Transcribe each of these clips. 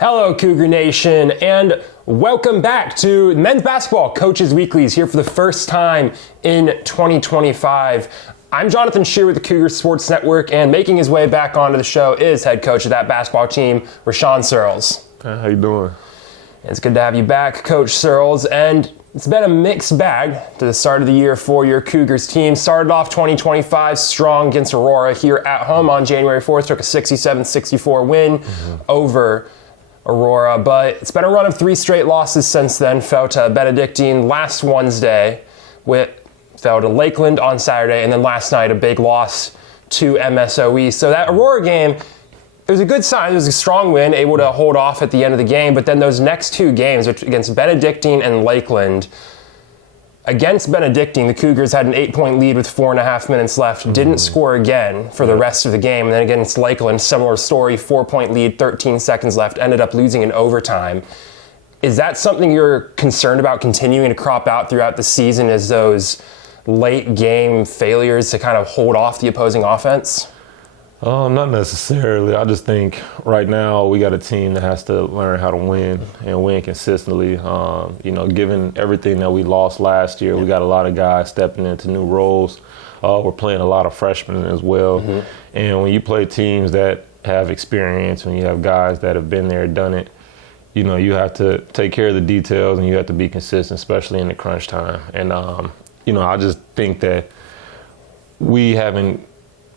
Hello, Cougar Nation, and welcome back to Men's Basketball Coaches Weeklies here for the first time in 2025. I'm Johnathan Scheer with the Cougar Sports Network, and making his way back onto the show is head coach of that basketball team, Rashaan Surles. How you doing? It's good to have you back, Coach Surles, and it's been a mixed bag to the start of the year for your Cougars team. Started off 2025 strong against Aurora here at home on January 4th, took a 67-64 win over Aurora, but it's been a run of 3 straight losses since then. Fell to Benedictine last Wednesday, fell to Lakeland on Saturday, and then last night a big loss to MSOE. So that Aurora game, it was a good sign. It was a strong win, able to hold off at the end of the game, but then those next 2 games, which against Benedictine and Lakeland, against Benedictine, the Cougars had an 8-point lead with 4.5 minutes left, didn't score again for the rest of the game. And then against Lakeland, similar story, 4-point lead, 13 seconds left, ended up losing in overtime. Is that something you're concerned about continuing to crop out throughout the season, as those late game failures to kind of hold off the opposing offense? Not necessarily. I just think right now we got a team that has to learn how to win and win consistently. Given everything that we lost last year, we got a lot of guys stepping into new roles. We're playing a lot of freshmen as well. And when you play teams that have experience, when you have guys that have been there, done it, you have to take care of the details and you have to be consistent, especially in the crunch time. And, I just think that we haven't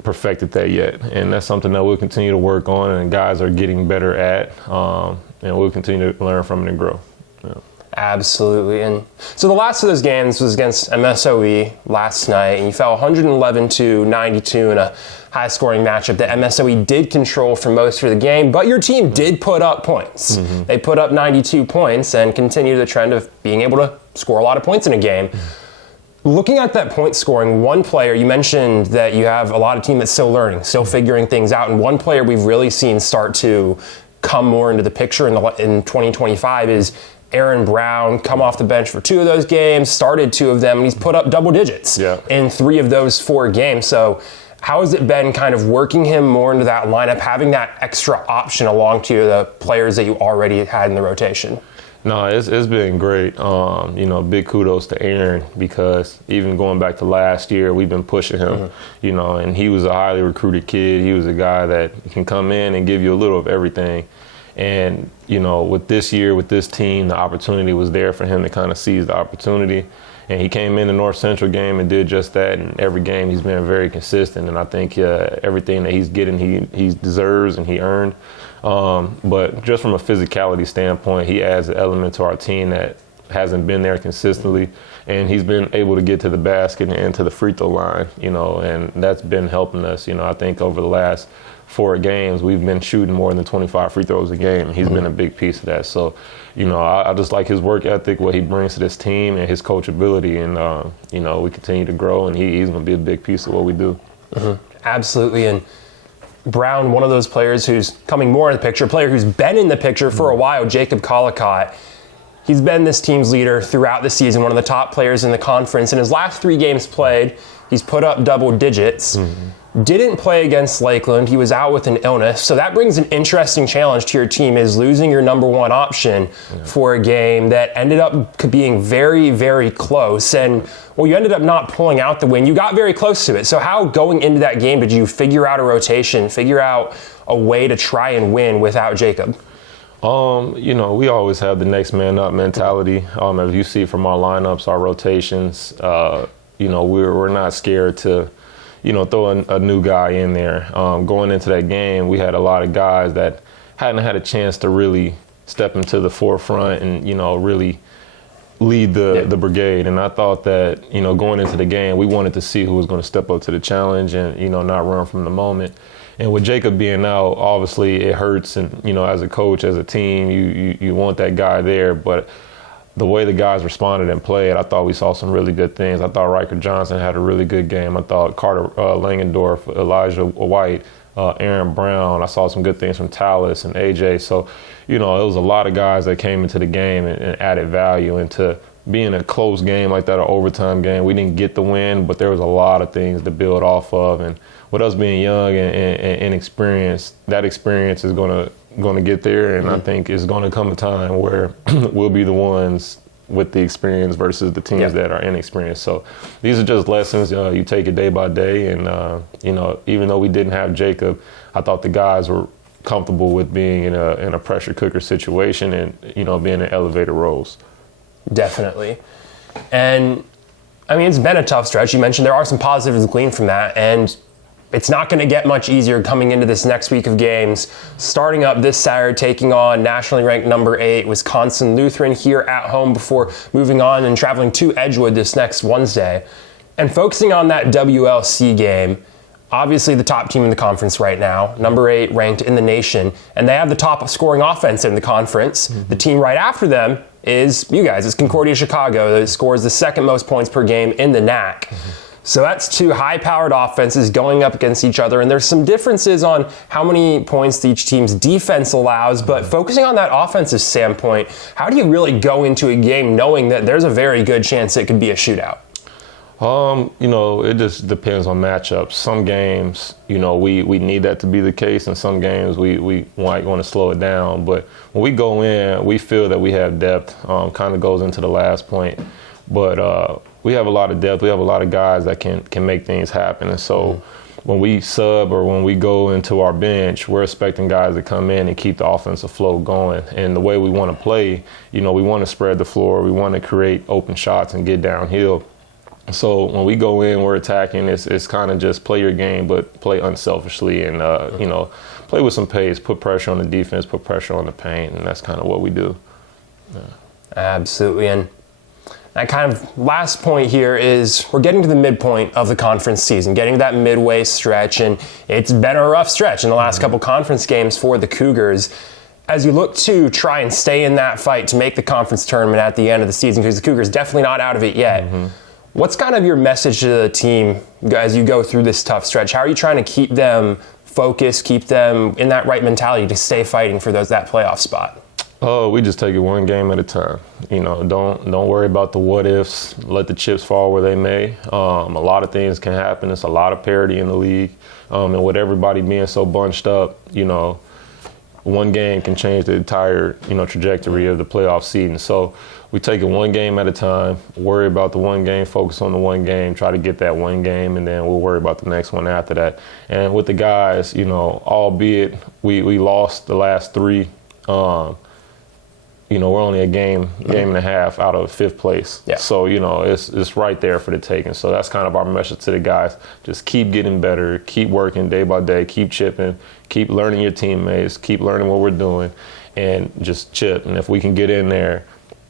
perfected that yet, and that's something that we'll continue to work on, and guys are getting better at, and we'll continue to learn from it and grow. Yeah. Absolutely. And so the last of those games was against MSOE last night, and you fell 111-92 in a high-scoring matchup that MSOE did control for most of the game, but your team did put up points. They put up 92 points and continued the trend of being able to score a lot of points in a game. Looking at that point scoring, one player, you mentioned that you have a lot of team that's still learning, still figuring things out, and one player we've really seen start to come more into the picture in 2025 is Aaron Brown. Come off the bench for 2 of those games, started 2 of them, and he's put up double digits in 3 of those 4 games. So how has it been kind of working him more into that lineup, having that extra option along to the players that you already had in the rotation? No, it's been great. Big kudos to Aaron, because even going back to last year, we've been pushing him, and he was a highly recruited kid. He was a guy that can come in and give you a little of everything. And, with this year, with this team, the opportunity was there for him to kind of seize the opportunity. And he came in the North Central game and did just that. And every game he's been very consistent. And I think everything that he's getting, he deserves and he earned. But just from a physicality standpoint, he adds an element to our team that hasn't been there consistently. And he's been able to get to the basket and to the free throw line, and that's been helping us. I think over the last 4 games, we've been shooting more than 25 free throws a game. He's been a big piece of that. So, I just like his work ethic, what he brings to this team, and his coachability. And, we continue to grow, and he's going to be a big piece of what we do. Absolutely. And Brown, one of those players who's coming more in the picture, a player who's been in the picture for a while, Jacob Collicott. He's been this team's leader throughout the season, one of the top players in the conference. In his last 3 games played, he's put up double digits. Didn't play against Lakeland. He was out with an illness. So that brings an interesting challenge to your team, is losing your number 1 option for a game that ended up being very, very close. And, you ended up not pulling out the win. You got very close to it. So how, going into that game, did you figure out a rotation, figure out a way to try and win without Jacob? We always have the next man up mentality. As you see from our lineups, our rotations, we're not scared to throw a new guy in there. Going into that game, we had a lot of guys that hadn't had a chance to really step into the forefront and, really lead the brigade. And I thought that, going into the game, we wanted to see who was going to step up to the challenge and, not run from the moment. And with Jacob being out, obviously it hurts. And, as a coach, as a team, you want that guy there. But the way the guys responded and played, I thought we saw some really good things. I thought Riker Johnson had a really good game. I thought Carter Langendorf, Elijah White, Aaron Brown, I saw some good things from Tallis and AJ. So, it was a lot of guys that came into the game and added value. And to being a close game like that, an overtime game, we didn't get the win, but there was a lot of things to build off of. And with us being young and inexperienced, that experience is going to going to get there, and I think it's going to come a time where we'll be the ones with the experience versus the teams that are inexperienced. So these are just lessons. You take it day by day, and even though we didn't have Jacob, I thought the guys were comfortable with being in a pressure cooker situation and being in elevator roles. Definitely. And I mean, it's been a tough stretch. You mentioned there are some positives gleaned from that, and it's not going to get much easier coming into this next week of games. Starting up this Saturday, taking on nationally ranked number 8 Wisconsin Lutheran here at home before moving on and traveling to Edgewood this next Wednesday. And focusing on that WLC game, obviously the top team in the conference right now, number 8 ranked in the nation, and they have the top scoring offense in the conference. Mm-hmm. The team right after them is you guys. It's Concordia Chicago that scores the second most points per game in the NAC. Mm-hmm. So that's 2 high-powered offenses going up against each other, and there's some differences on how many points each team's defense allows, but focusing on that offensive standpoint, how do you really go into a game knowing that there's a very good chance it could be a shootout? It just depends on matchups. Some games, we need that to be the case, and some games we might want to slow it down. But when we go in, we feel that we have depth, kind of goes into the last point. But we have a lot of depth. We have a lot of guys that can make things happen. And so when we sub or when we go into our bench, we're expecting guys to come in and keep the offensive flow going. And the way we want to play, we want to spread the floor. We want to create open shots and get downhill. So when we go in, we're attacking. It's kind of just play your game, but play unselfishly and, play with some pace, put pressure on the defense, put pressure on the paint, and that's kind of what we do. Yeah. Absolutely. And that kind of last point here is we're getting to the midpoint of the conference season, getting to that midway stretch, and it's been a rough stretch in the last couple conference games for the Cougars. As you look to try and stay in that fight to make the conference tournament at the end of the season, because the Cougars definitely not out of it yet, what's kind of your message to the team as you go through this tough stretch? How are you trying to keep them focused, keep them in that right mentality to stay fighting for that playoff spot? Oh, we just take it one game at a time. Don't worry about the what ifs. Let the chips fall where they may. A lot of things can happen. It's a lot of parity in the league, and with everybody being so bunched up, one game can change the entire trajectory of the playoff season. So we take it one game at a time. Worry about the one game. Focus on the one game. Try to get that one game, and then we'll worry about the next one after that. And with the guys, albeit we lost the last 3. We're only a game and a half out of 5th place. Yeah. So, it's right there for the taking. So that's kind of our message to the guys. Just keep getting better, keep working day by day, keep chipping, keep learning your teammates, keep learning what we're doing, and just chip. And if we can get in there,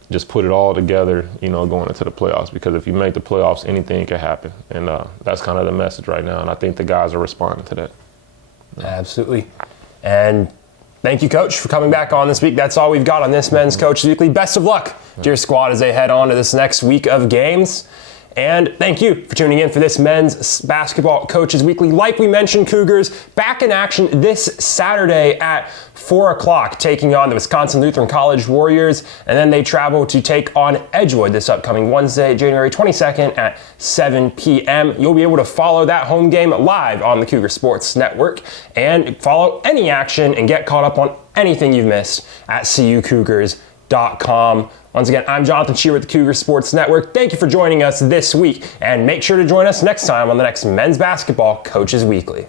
just put it all together, going into the playoffs. Because if you make the playoffs, anything can happen. And that's kind of the message right now. And I think the guys are responding to that. Absolutely. And thank you, Coach, for coming back on this week. That's all we've got on this Men's Coaches Weekly. Best of luck to your squad as they head on to this next week of games. And thank you for tuning in for this Men's Basketball Coaches Weekly. Like we mentioned, Cougars back in action this Saturday at 4 o'clock, taking on the Wisconsin Lutheran College Warriors. And then they travel to take on Edgewood this upcoming Wednesday, January 22nd at 7 p.m. You'll be able to follow that home game live on the Cougar Sports Network and follow any action and get caught up on anything you've missed at CUCougars.com. Once again, I'm Johnathan Scheer with the Cougar Sports Network. Thank you for joining us this week, and make sure to join us next time on the next Men's Basketball Coaches Weekly.